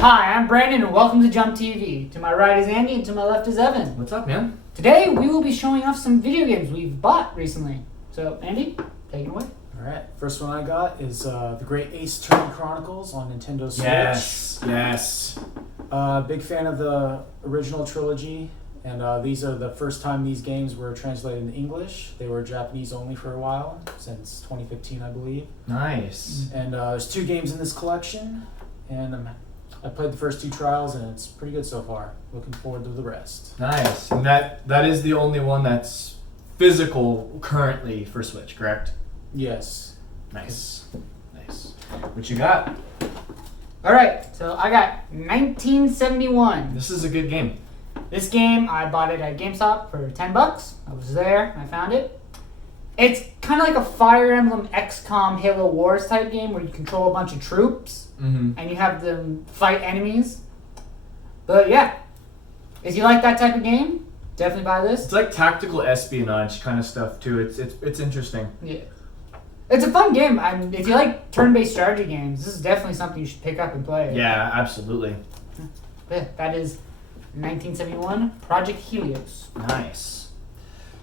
Hi, I'm Brandon and welcome to JumpTV. To my right is Andy and to my left is Evan. What's up, man? Today we will be showing off some video games we've bought recently. So, Andy, take it away. Alright, first one I got is the Great Ace Attorney Chronicles on Nintendo Switch. Yes. Big fan of the original trilogy, and these are the first time these games were translated into English. They were Japanese only for a while, since 2015 I believe. Nice. And there's 2 games in this collection, and I played the first 2 trials and it's pretty good so far. Looking forward to the rest. Nice. And that is the only one that's physical currently for Switch, correct? Yes. Nice. What you got? Alright, so I got 1971. This is a good game. This game, I bought it at GameStop for $10. I was there and I found it. It's kind of like a Fire Emblem XCOM Halo Wars type game where you control a bunch of troops and you have them fight enemies. But yeah, if you like that type of game, definitely buy this. It's like tactical espionage kind of stuff too. It's interesting. Yeah. It's a fun game. If you like turn-based strategy games, this is definitely something you should pick up and play. Yeah, absolutely. Yeah, that is 1971 Project Helios. Nice.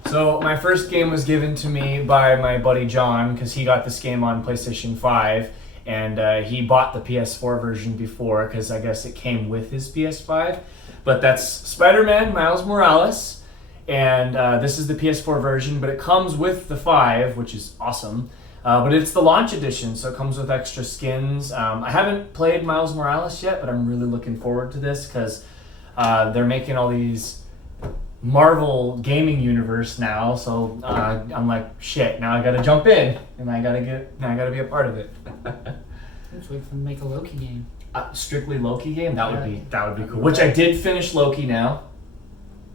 So my first game was given to me by my buddy John because he got this game on PlayStation 5 and he bought the PS4 version before because I guess it came with his PS5. But that's SpiderMan Miles Morales, and this is the PS4 version, but it comes with the 5, which is awesome. But it's the launch edition, so it comes with extra skins. I haven't played Miles Morales yet, but I'm really looking forward to this because they're making all these Marvel gaming universe now, so I'm like, shit, now I gotta jump in, and I gotta be a part of it. Let's wait for them to make a Loki game. Strictly Loki game? That would be cool. Which I did finish Loki now.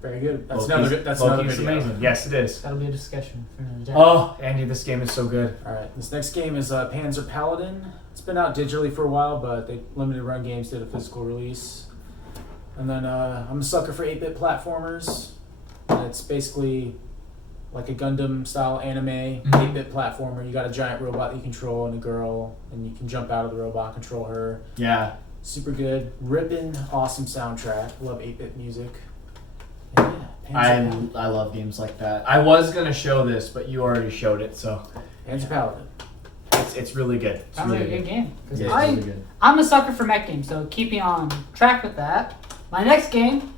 Very good. That's Loki's another video. amazing. Yes, it is. That'll be a discussion for another day. Oh, Andy, this game is so good. Alright, this next game is Panzer Paladin. It's been out digitally for a while, but they limited run games did a physical release. And then I'm a sucker for 8-bit platformers. And it's basically like a Gundam style anime 8-bit platformer. You got a giant robot that you control and a girl, and you can jump out of the robot, control her. Yeah. Super good. Rippin', awesome soundtrack. Love 8-bit music. And yeah, Panzer I love games like that. I was going to show this, but you already showed it, so. Panzer Paladin. It's really good. It's Sounds really like a good game. Yeah, it's really good. I'm a sucker for mech games, so keep me on track with that. My next game,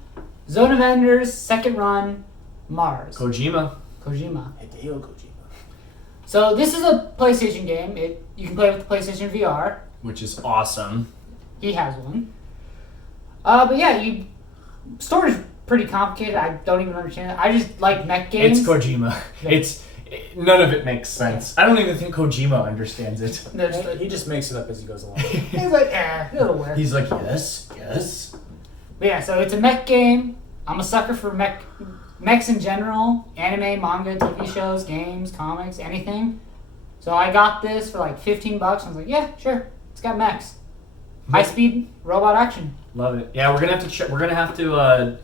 Zone of Enders, Second Run, Mars. Kojima. Hideo Kojima. So this is a PlayStation game. You can play with the PlayStation VR. Which is awesome. He has one. But yeah, story's pretty complicated. I don't even understand it. I just like mech games. It's Kojima. Yeah. None of it makes sense. I don't even think Kojima understands it. He just makes it up as he goes along. He's like, it'll work. He's like, yes. But yeah, so it's a mech game. I'm a sucker for mechs in general. Anime, manga, TV shows, games, comics, anything. So I got this for like $15. I was like, yeah, sure. It's got mechs. High-speed robot action. Love it. Yeah, we're gonna have to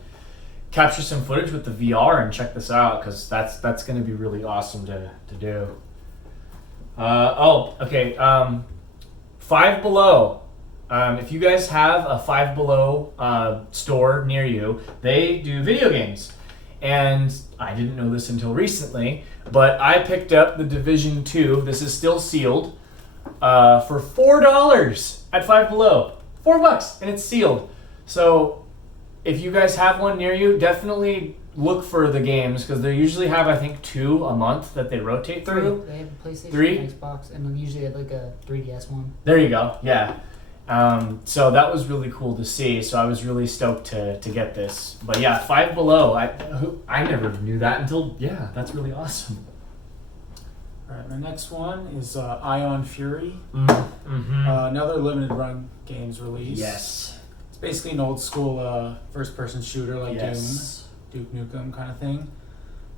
capture some footage with the VR and check this out because that's gonna be really awesome to do. Okay. Five Below. If you guys have a Five Below store near you, they do video games. And I didn't know this until recently, but I picked up the Division 2. This is still sealed for $4 at Five Below. $4, and it's sealed. So if you guys have one near you, definitely look for the games because they usually have, I think, 2 a month that they rotate through. They have a PlayStation, 3? Xbox, and then usually they have like a 3DS one. There you go. Yeah. So that was really cool to see. So I was really stoked to get this. But yeah, Five Below. I never knew that until that's really awesome. All right, my next one is Ion Fury. Mm-hmm. Another limited run games release. Yes. It's basically an old school first-person shooter like Yes. Doom, Duke Nukem kind of thing.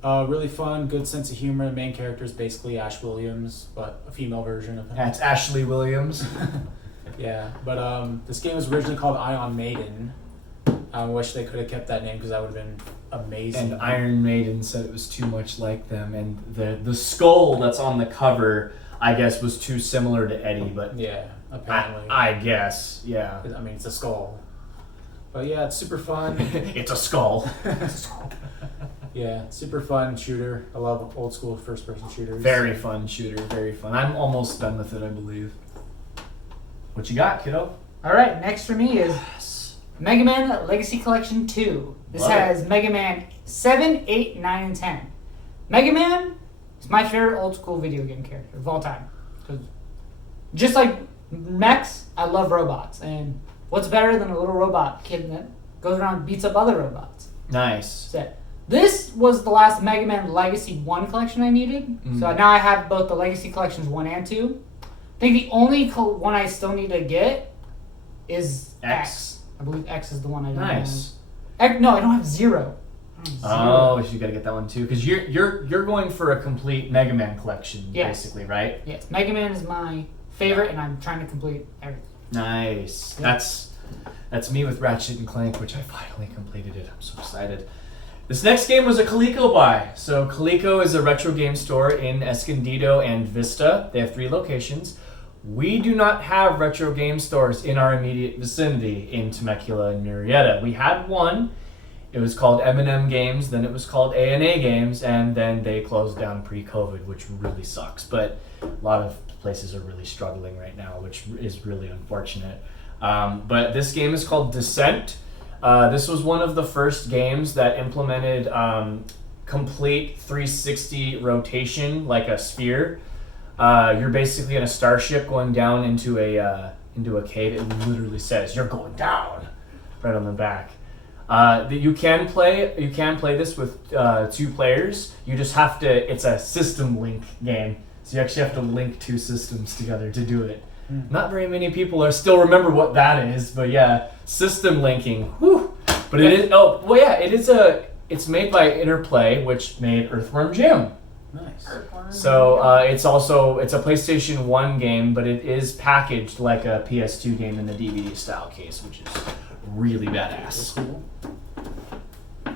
Really fun, good sense of humor. The main character is basically Ash Williams, but a female version of him. That's Ashley Williams. Yeah, but this game was originally called Ion Maiden. I wish they could have kept that name because that would have been amazing. And Iron Maiden said it was too much like them, and the skull that's on the cover, I guess, was too similar to Eddie. But yeah, apparently. I guess, yeah. I mean, it's a skull. But yeah, it's super fun. It's a skull. Yeah, super fun shooter. I love old school first person shooters. Very fun shooter, very fun. I'm almost done with it, I believe. What you got, kiddo? Alright, next for me is Mega Man Legacy Collection 2. This Love has Mega Man 7, 8, 9, and 10. Mega Man is my favorite old school video game character of all time. 'Cause just like mechs, I love robots. And what's better than a little robot kid that goes around and beats up other robots? Nice. So, this was the last Mega Man Legacy 1 collection I needed. So now I have both the Legacy Collections 1 and 2. I think the only one I still need to get is X. I believe X is the one I don't have. No, I don't have 0. Oh, so you gotta get that one too, because you're going for a complete Mega Man collection, basically, right? Yes, Mega Man is my favorite, and I'm trying to complete everything. Nice. Yeah. That's me with Ratchet and Clank, which I finally completed it. I'm so excited. This next game was a Coleco buy. So Coleco is a retro game store in Escondido and Vista. They have 3 locations. We do not have retro game stores in our immediate vicinity in Temecula and Murrieta. We had one. It was called M&M Games, then it was called A&A Games, and then they closed down pre-COVID, which really sucks. But a lot of places are really struggling right now, which is really unfortunate. But this game is called Descent. This was one of the first games that implemented complete 360 rotation, like a sphere. You're basically in a starship going down into a cave. It literally says you're going down right on the back. You can play this with 2 players. You just have to. It's a system link game, so you actually have to link 2 systems together to do it. Not very many people still remember what that is, but yeah, system linking. Whew. But it is. Oh, well, yeah, it is It's made by Interplay, which made Earthworm Jim. Nice. So it's a PlayStation 1 game, but it is packaged like a PS2 game in the DVD style case, which is really badass. That's cool.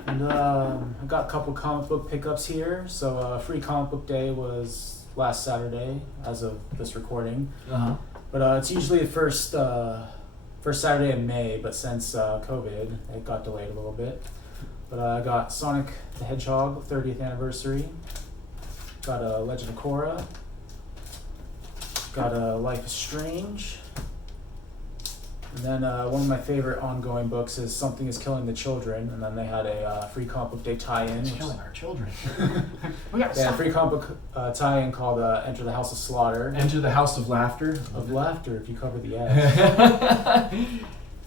And I got a couple comic book pickups here. So Free Comic Book Day was last Saturday, as of this recording. But it's usually the first Saturday in May, but since COVID, it got delayed a little bit. But I got Sonic the Hedgehog 30th anniversary. Got a Legend of Korra. Got a Life is Strange. And then one of my favorite ongoing books is Something is Killing the Children. And then they had a Free Comic Book Day tie-in. It's killing our children. Yeah, a Free Comic Book tie-in called Enter the House of Slaughter. Enter the House of Laughter. Of Laughter, if you cover the ass.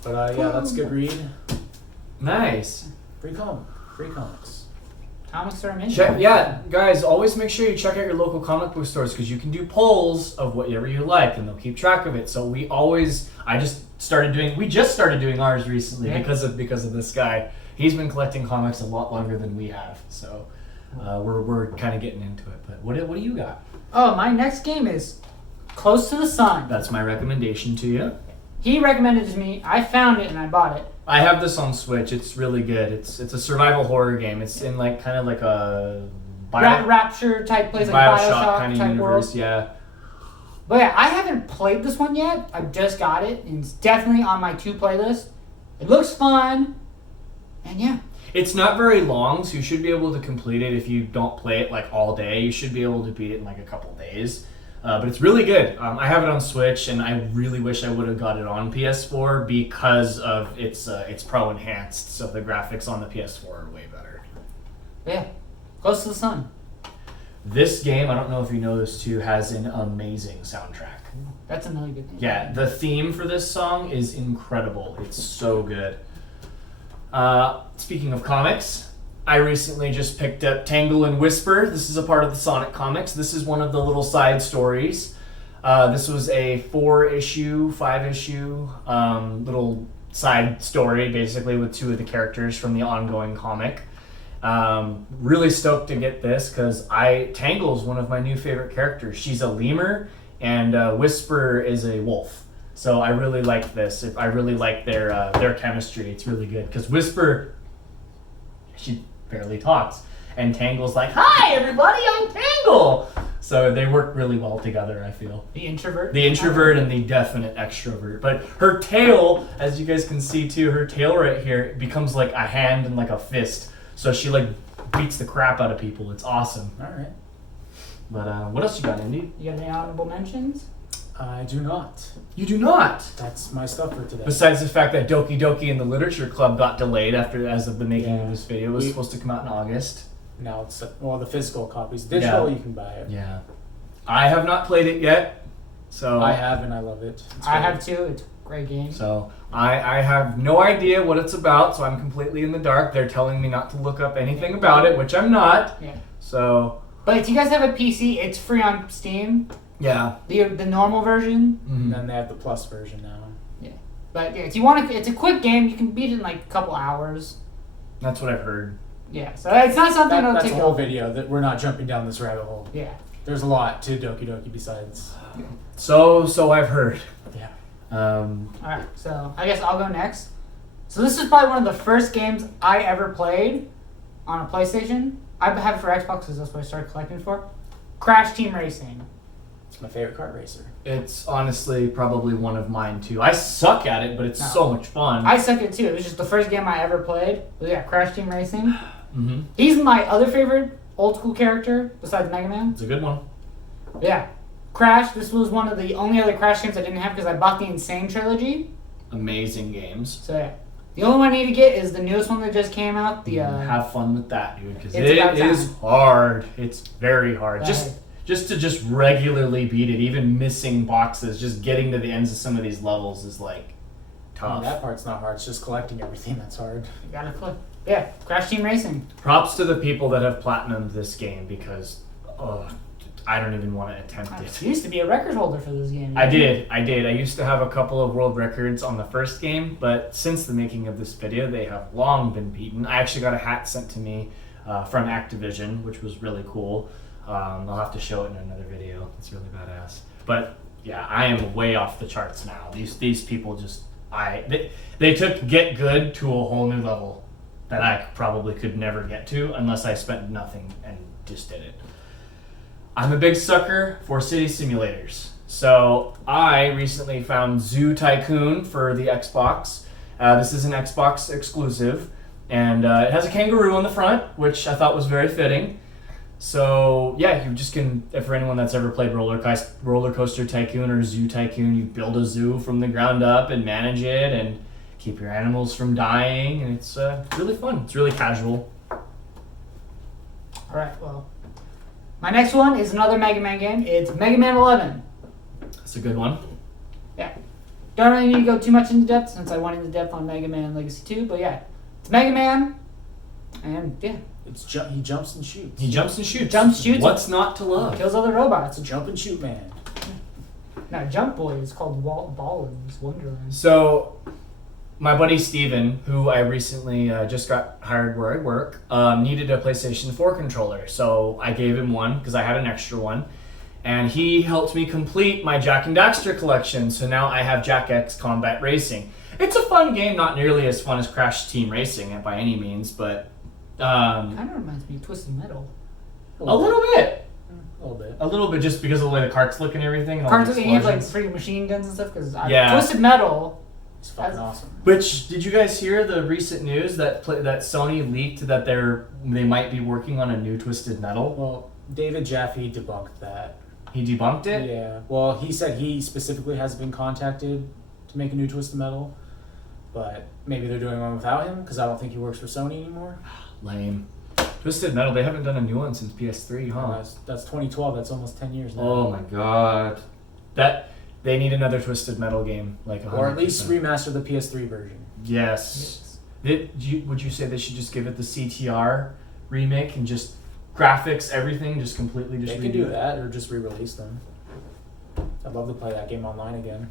But yeah, that's a good read. Nice. Free comics. Comics are amazing. Yeah, guys, always make sure you check out your local comic book stores, because you can do polls of whatever you like, and they'll keep track of it. So we just started doing ours recently because of this guy. He's been collecting comics a lot longer than we have, so we're kind of getting into it. But what do you got? Oh, my next game is Close to the Sun. That's my recommendation to you. He recommended it to me. I found it and I bought it. I have this on Switch. It's really good. It's a survival horror game. It's in like kind of like a Rapture type place, like Bioshock kind of type universe. world. Yeah. But yeah, I haven't played this one yet. I just got it, and it's definitely on my to play list. It looks fun, and yeah. It's not very long, so you should be able to complete it if you don't play it like all day. You should be able to beat it in like a couple days. But it's really good. I have it on Switch, and I really wish I would have got it on PS4 because of its Pro Enhanced, so the graphics on the PS4 are way better. Yeah, Close to the Sun. This game, I don't know if you know this too, has an amazing soundtrack. That's another good thing. Yeah, the theme for this song is incredible. It's so good. Speaking of comics, I recently just picked up Tangle and Whisper. This is a part of the Sonic comics. This is one of the little side stories. This was a 4-issue, 5-issue little side story, basically, with 2 of the characters from the ongoing comic. Really stoked to get this because Tangle is one of my new favorite characters. She's a lemur, and Whisper is a wolf. So I really like this. I really like their chemistry. It's really good because Whisper, she barely talks, and Tangle's like, "Hi, everybody, I'm Tangle." So they work really well together, I feel. The introvert? The introvert and the definite extrovert. But her tail, as you guys can see too, her tail right here becomes like a hand and like a fist. So she like beats the crap out of people. It's awesome. All right. But what else you got, Indy? You got any honorable mentions? I do not. You do not. That's my stuff for today. Besides the fact that Doki Doki and the Literature Club got delayed as of the making of this video. It was supposed to come out in August. Now it's the physical copies. Digital, you can buy it. Yeah. I have not played it yet. So I have and I love it. I have too. It's a great game. So I have no idea what it's about, so I'm completely in the dark. They're telling me not to look up anything about it, which I'm not. Yeah. So. But if you guys have a PC, it's free on Steam. Yeah. The normal version. Mm-hmm. And then they have the plus version now. Yeah. But yeah, if you want to, it's a quick game. You can beat it in like a couple hours. That's what I've heard. Yeah. So it's not something that'll that's take a whole video. That we're not jumping down this rabbit hole. Yeah. There's a lot to Doki Doki besides. So I've heard. Yeah. Alright, so I guess I'll go next. So this is probably one of the first games I ever played on a PlayStation. I have it for Xbox because that's what I started collecting for. Crash Team Racing. It's my favorite kart racer. It's honestly probably one of mine too. I suck at it, but it's so much fun. I suck at it too. It was just the first game I ever played. But yeah, Crash Team Racing. Mm-hmm. He's my other favorite old school character besides Mega Man. It's a good one. But yeah. Crash, this was one of the only other Crash games I didn't have because I bought the Insane trilogy. Amazing games. So yeah. The only one I need to get is the newest one that just came out. The have fun with that, dude, because It's it about time. is hard. It's very hard. Right. Just to regularly beat it, even missing boxes, just getting to the ends of some of these levels is like tough. That part's not hard. It's just collecting everything that's hard. You gotta play. Yeah, Crash Team Racing. Props to the people that have platinumed this game because I don't even want to attempt I it. used to be a record holder for this game. I did. I used to have a couple of world records on the first game, but since the making of this video, they have long been beaten. I actually got a hat sent to me from Activision, which was really cool. I'll have to show it in another video. It's really badass. But yeah, I am way off the charts now. These people just they took Get Good to a whole new level that I probably could never get to unless I spent nothing and just did it. I'm a big sucker for city simulators. So I recently found Zoo Tycoon for the Xbox. This is an Xbox exclusive, and it has a kangaroo on the front, which I thought was very fitting. So yeah, you just can, for anyone that's ever played Roller Coaster Tycoon or Zoo Tycoon, you build a zoo from the ground up and manage it and keep your animals from dying, and it's really fun. It's really casual. Alright, well. My next one is another Mega Man game. It's Mega Man 11. It's a good one. Yeah. Don't really need to go too much into depth since I went into depth on Mega Man Legacy 2, but yeah. It's Mega Man, and yeah. He jumps and shoots. He jumps and shoots. Shoots. What's not to love? Kills other robots. It's a jump and shoot man. Now, Jump Boy is called Ballin's Wonderland. So, my buddy Steven, who I recently just got hired where I work, needed a PlayStation 4 controller. So I gave him one because I had an extra one. And he helped me complete my Jak and Daxter collection. So now I have Jak X Combat Racing. It's a fun game, not nearly as fun as Crash Team Racing by any means, but... kind of reminds me of Twisted Metal. A little bit. A little bit, just because of the way the carts look and everything. And Cards all the looking, you have like explosions. freaking machine guns and stuff, because Yeah. Twisted Metal... It's fucking awesome. Which, did you guys hear the recent news that Sony leaked that they might be working on a new Twisted Metal? Well, David Jaffe debunked that. He debunked it? Yeah. Well, he said he specifically has been contacted to make a new Twisted Metal, but maybe they're doing one without him because I don't think he works for Sony anymore. Lame. Twisted Metal, they haven't done a new one since PS3, huh? That's 2012. That's almost 10 years now. Oh my god. They need another Twisted Metal game, like 100%. Or at least remaster the PS3 version. Yes. Would you say they should just give it the CTR remake and just graphics, everything, just completely just They redo could do it? that or just re-release them. I'd love to play that game online again.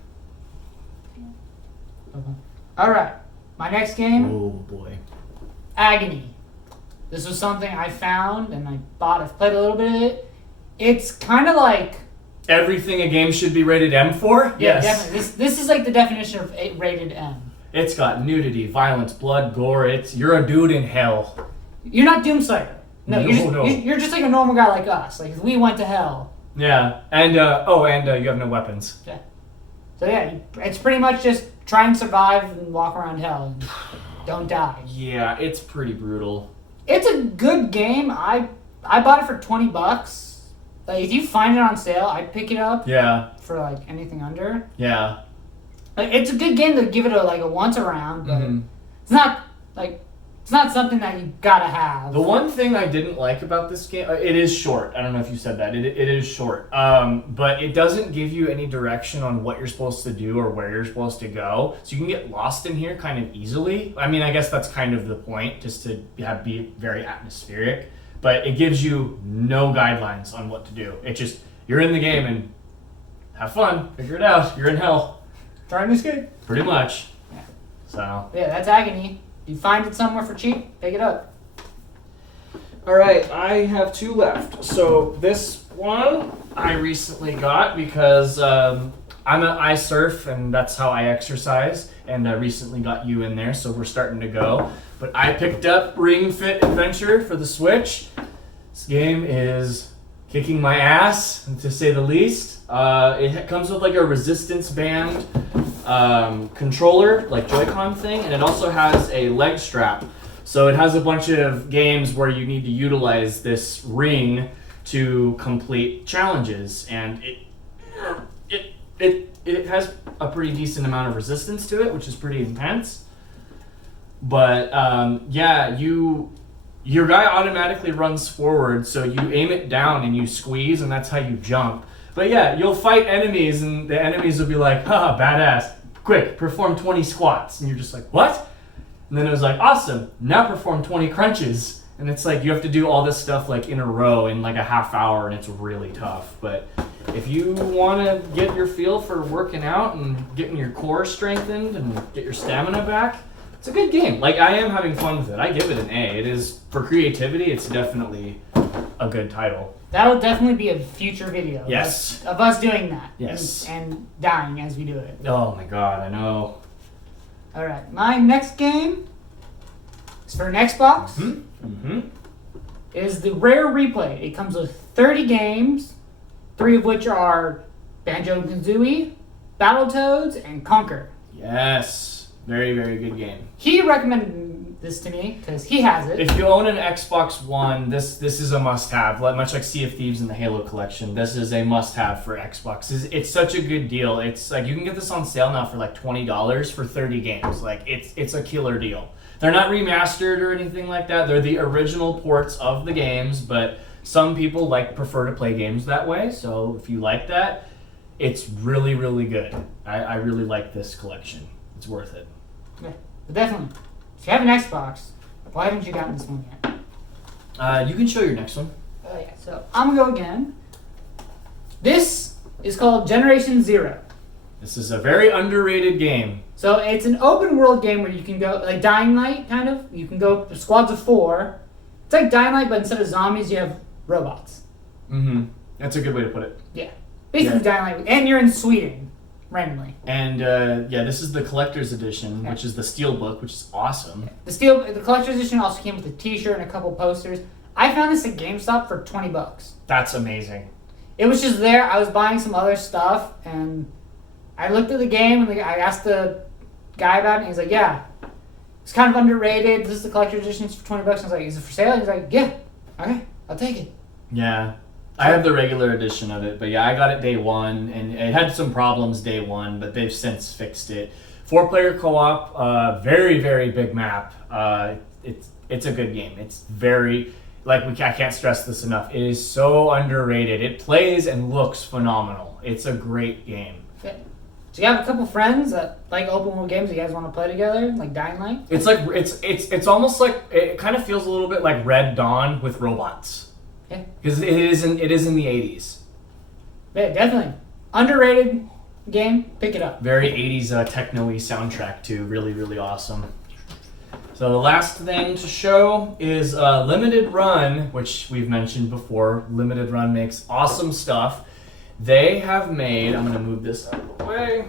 Alright, my next game, Oh boy. Agony. This was something I found and I bought. I've played a little bit of it. It's kind of like... Everything a game should be rated M for? Yeah, Yes. definitely. This is like the definition of rated M. It's got nudity, violence, blood, gore. You're a dude in hell. You're not Doomslayer. No, No, you're just, no. You're just like a normal guy like us. Like, if we went to hell, Yeah, and you have no weapons. Yeah. So yeah, it's pretty much just try and survive and walk around hell and don't die. Yeah, it's pretty brutal. It's a good game. I bought it for $20. Like if you find it on sale, I'd pick it up. Yeah. For like anything under. Yeah. Like it's a good game to give it a once around, but it's not something that you gotta have. The one thing I didn't like about this game, it is short. I don't know if you said that. It is short. But it doesn't give you any direction on what you're supposed to do or where you're supposed to go. So you can get lost in here kind of easily. I mean, I guess that's kind of the point, just to be very atmospheric. But it gives you no guidelines on what to do. It just, you're in the game and have fun. Figure it out. You're in hell. Try and escape. Pretty much. Yeah. So. Yeah, that's Agony. You find it somewhere for cheap, pick it up. All right, I have 2 left. So this one I recently got because I surf and that's how I exercise. And I recently got you in there, so we're starting to go. But I picked up Ring Fit Adventure for the Switch. This game is kicking my ass, to say the least. It comes with like a resistance band controller, like Joy-Con thing, and it also has a leg strap. So it has a bunch of games where you need to utilize this ring to complete challenges, and it has a pretty decent amount of resistance to it, which is pretty intense. But your guy automatically runs forward, so you aim it down and you squeeze, and that's how you jump. But yeah, you'll fight enemies, and the enemies will be like, haha, badass. Quick, perform 20 squats. And you're just like, what? And then it was like, awesome, now perform 20 crunches. And it's like, you have to do all this stuff like in a row in like a half hour, and it's really tough. But if you want to get your feel for working out and getting your core strengthened and get your stamina back, it's a good game. Like, I am having fun with it. I give it an A. It is, for creativity, it's definitely a good title. That'll definitely be a future video. Yes. Of us doing that. Yes. And dying as we do it. Oh my god, I know. Alright, my next game is for an Xbox. Is the Rare Replay. It comes with 30 games, 3 of which are Banjo-Kazooie, Battletoads, and Conquer. Yes. Very, very good game. He recommended this to me because he has it. If you own an Xbox One, this is a must-have. Much like Sea of Thieves and the Halo collection, this is a must-have for Xbox. It's such a good deal. It's like you can get this on sale now for like $20 for 30 games. Like it's a killer deal. They're not remastered or anything like that. They're the original ports of the games, but some people prefer to play games that way. So if you like that, it's really, really good. I really like this collection. It's worth it. Yeah, but definitely. If you have an Xbox, why haven't you gotten this one yet? You can show your next one. Oh yeah, so I'm gonna go again. This is called Generation Zero. This is a very underrated game. So it's an open world game where you can go, like Dying Light, kind of. You can go squads of 4. It's like Dying Light, but instead of zombies, you have robots. Mm-hmm. That's a good way to put it. Yeah. Basically Dying Light. And you're in Sweden, randomly. And this is the collector's edition, which is the Steelbook, which is awesome. Yeah. The collector's edition also came with a t-shirt and a couple posters. I found this at GameStop for $20. That's amazing. It was just there. I was buying some other stuff, and I looked at the game, and I asked the guy about it, and he's like, yeah, it's kind of underrated. This is the collector's edition. It's for $20. I was like, is it for sale? And he's like, yeah. Okay, I'll take it. Yeah. I have the regular edition of it, but yeah, I got it day one, and it had some problems day one, but they've since fixed it. 4-player co-op, very, very big map. It's a good game. It's very, I can't stress this enough. It is so underrated. It plays and looks phenomenal. It's a great game. Yeah. So you have a couple friends that like open world games you guys want to play together, like Dying Light? It's like it's almost like it kind of feels a little bit like Red Dawn with robots. Yeah. Because it is in the 80s. Yeah, definitely. Underrated game. Pick it up. Very 80s techno-y soundtrack too. Really, really awesome. So the last thing to show is Limited Run, which we've mentioned before. Limited Run makes awesome stuff. They have made, I'm going to move this out of the way.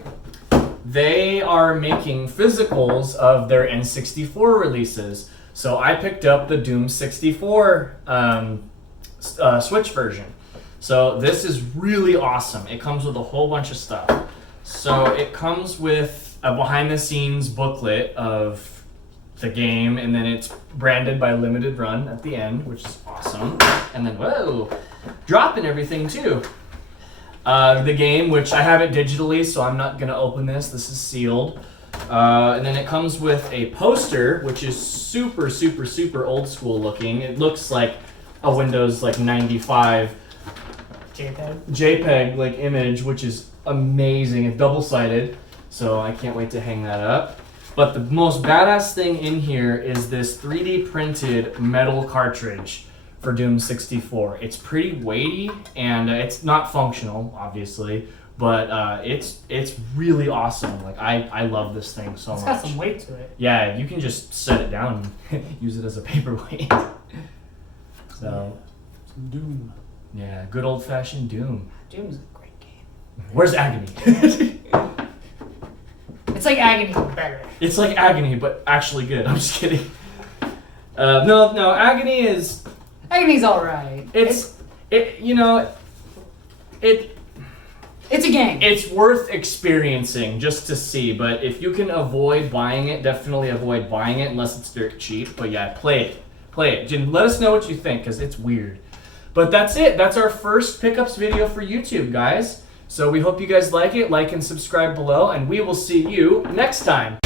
They are making physicals of their N64 releases. So I picked up the Doom 64 Switch version. So this is really awesome. It comes with a whole bunch of stuff. So it comes with a behind-the-scenes booklet of the game, and then it's branded by Limited Run at the end, which is awesome. And then, whoa, dropping everything too. The game, which I have it digitally, so I'm not gonna open this. This is sealed. And then it comes with a poster, which is super, super, super old school looking. It looks like a Windows 95 JPEG like image, which is amazing. It's double-sided, so I can't wait to hang that up. But the most badass thing in here is this 3D printed metal cartridge for Doom 64. It's pretty weighty and it's not functional, obviously, but it's really awesome. Like I love this thing so much. It's got some weight to it. Yeah, you can just set it down and use it as a paperweight. So, Some Doom. yeah, good old-fashioned Doom. Doom's a great game. Where's Agony? It's like Agony, but better. It's like Agony, but actually good. I'm just kidding. No, Agony is... Agony's alright. It's a game. It's worth experiencing just to see, but if you can avoid buying it, definitely avoid buying it unless it's dirt cheap. But yeah, play it. Play it. And let us know what you think, because it's weird. But that's it. That's our first pickups video for YouTube, guys. So we hope you guys like it. Like and subscribe below, and we will see you next time.